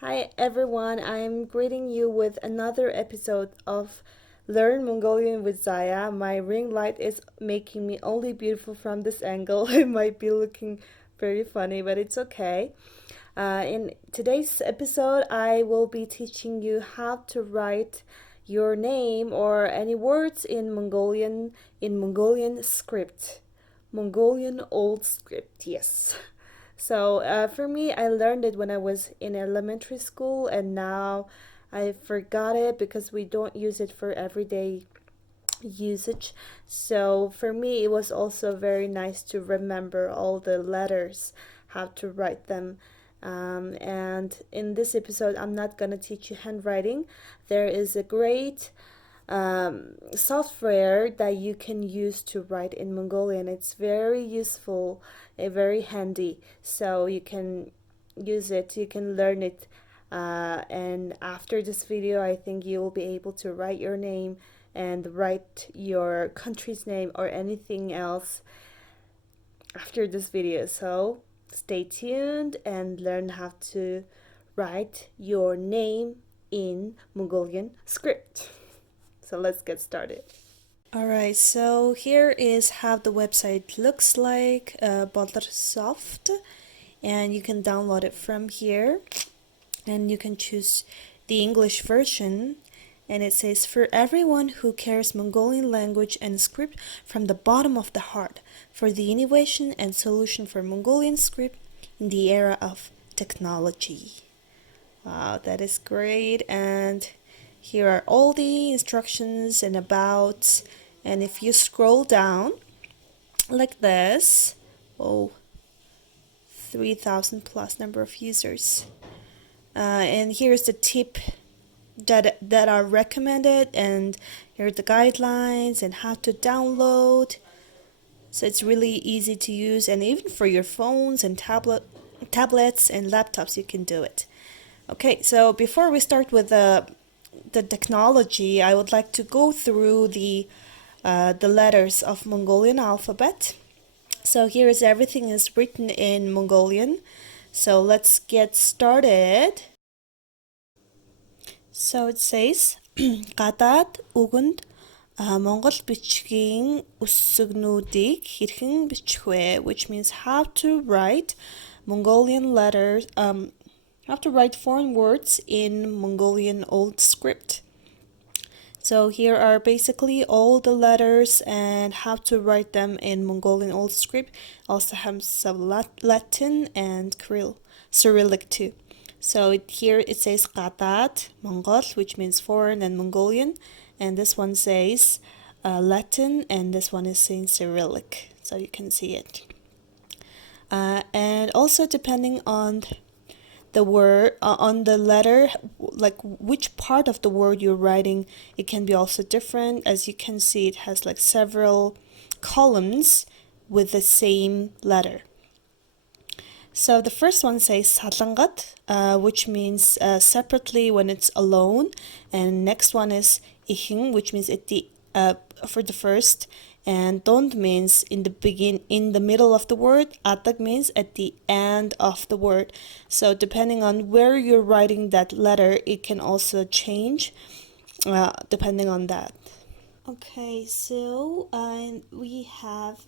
Hi everyone, I'm greeting you with another episode of Learn Mongolian with Zaya. My ring light is making me only beautiful from this angle. It might be looking very funny, but it's okay. In today's episode, I will be teaching you how to write your name or any words in Mongolian script. Mongolian old script, yes. So for me, I learned it when I was in elementary school, and now I forgot it because we don't use it for everyday usage. So for me, it was also very nice to remember all the letters, how to write them. And in this episode, I'm not gonna teach you handwriting. There is a great software that you can use to write in Mongolian. It's very useful, very handy. So you can use it, you can learn it. And after this video, I think you will be able to write your name and write your country's name or anything else after this video. So stay tuned and learn how to write your name in Mongolian script. So let's get started. Alright, so here is how the website looks like, Bolor Soft, and you can download it from here, and you can choose the English version, and it says, for everyone who cares Mongolian language and script from the bottom of the heart, for the innovation and solution for Mongolian script in the era of technology. Wow, that is great. And here are all the instructions and abouts. And if you scroll down like this, 3,000 plus number of users. And here's the tip that are recommended, and here are the guidelines and how to download. So it's really easy to use, and even for your phones and tablets and laptops, you can do it. Okay, so before we start with the technology, I would like to go through the letters of Mongolian alphabet. So here is everything is written in Mongolian. So let's get started. So it says гадаад үгэнд Монгол бичгийн үсгнүүдийг хэрхэн бичих вэ, which means how to write Mongolian letters, how to write foreign words in Mongolian old script. So here are basically all the letters and how to write them in Mongolian old script. Also have some Latin and Cyrillic too. So here it says гадаад Mongol, which means foreign and Mongolian, and this one says Latin, and this one is in Cyrillic, so you can see it. And also depending on the word, on the letter, like which part of the word you're writing, it can be also different. As you can see, it has like several columns with the same letter. So the first one says салангат, which means separately when it's alone, and next one is ихэн, which means at the for the first, and don't means in the middle of the word, atak means at the end of the word. So depending on where you're writing that letter, it can also change depending on that. Okay, so we have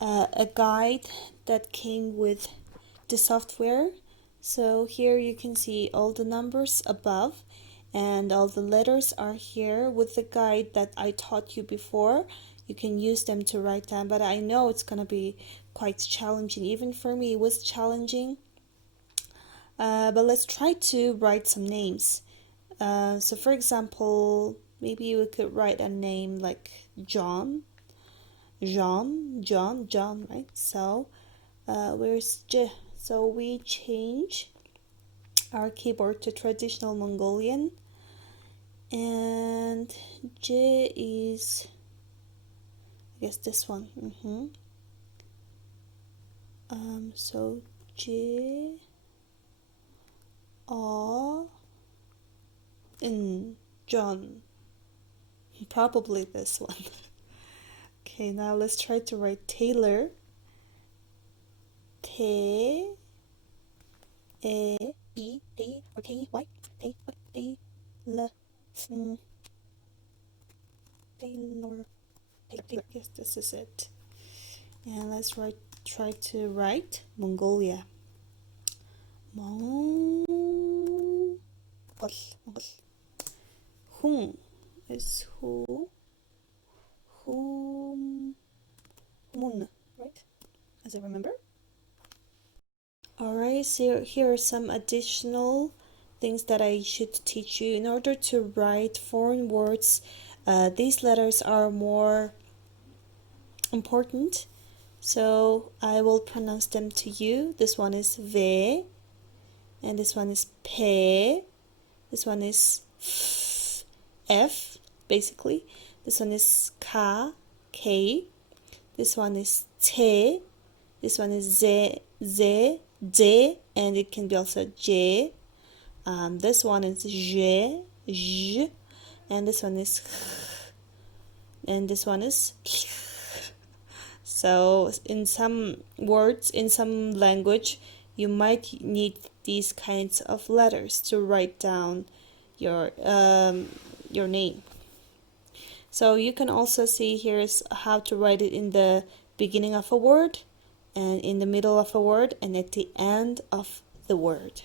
a guide that came with the software. So here you can see all the numbers above, and all the letters are here with the guide that I taught you before. You can use them to write down, but I know it's gonna be quite challenging. Even for me, it was challenging. But let's try to write some names. So for example, maybe we could write a name like John, right? So where's J? So we change our keyboard to traditional Mongolian, and J is, I guess, this one. So J R N, John, probably this one. Okay, now let's try to write Taylor. Te, E, E, D, or T, Y, T, D, L, Taylor, Taylor. Yes, this is it. And let's try to write Mongolia. Mongol. Whom is who? Whom? Mun, right? As I remember. Alright, so here are some additional things that I should teach you. In order to write foreign words, these letters are more important. So I will pronounce them to you. This one is V, and this one is P, this one is F, basically. This one is K, K. This one is T. This one is Z, Z, D, and it can be also J. This one is J, J, and this one is H, and this one is K. So in some words, in some language, you might need these kinds of letters to write down your name. So you can also see here's how to write it in the beginning of a word, and in the middle of a word, and at the end of the word.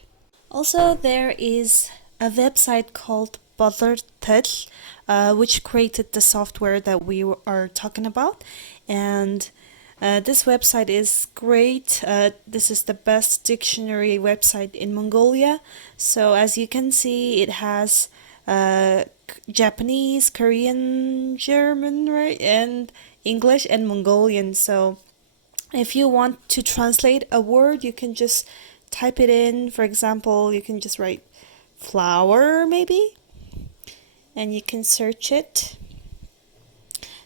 Also, there is a website called Bolor Dictionary, which created the software that we are talking about, and this website is great. This is the best dictionary website in Mongolia. So as you can see, it has Japanese, Korean, German, right, and English and Mongolian. So if you want to translate a word, you can just type it in. For example, you can just write flower maybe, and you can search it.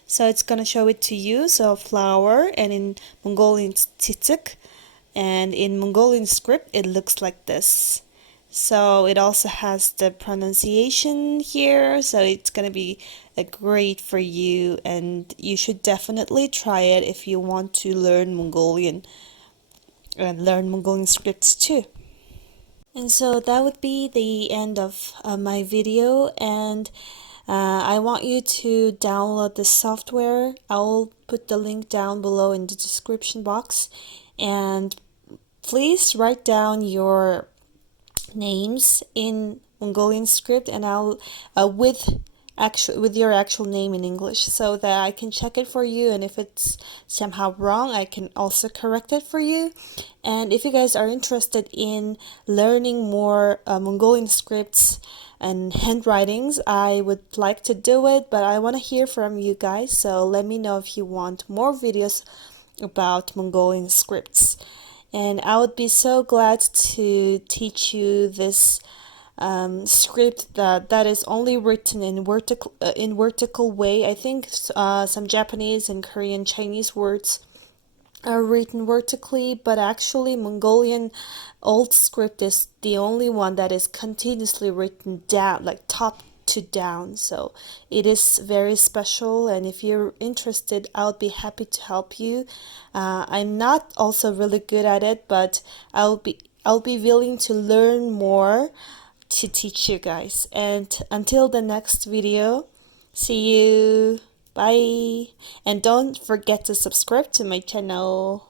So it's gonna show it to you. So flower, and in Mongolian it's tsitsik, and in Mongolian script it looks like this. So it also has the pronunciation here, so it's gonna be great for you, and you should definitely try it if you want to learn Mongolian and learn Mongolian scripts too. And so that would be the end of my video, and I want you to download the software. I'll put the link down below in the description box, and please write down your names in Mongolian script, and I'll with your actual name in English, so that I can check it for you, and if it's somehow wrong, I can also correct it for you. And if you guys are interested in learning more Mongolian scripts and handwritings, I would like to do it, but I want to hear from you guys, so let me know if you want more videos about Mongolian scripts. And I would be so glad to teach you this script that is only written in vertical way. I think some Japanese and Korean Chinese words are written vertically, but actually Mongolian old script is the only one that is continuously written down, like top to down. So it is very special, and if you're interested, I'll be happy to help you. I'm not also really good at it, but I'll be willing to learn more to teach you guys. And until the next video, see you. Bye. And don't forget to subscribe to my channel.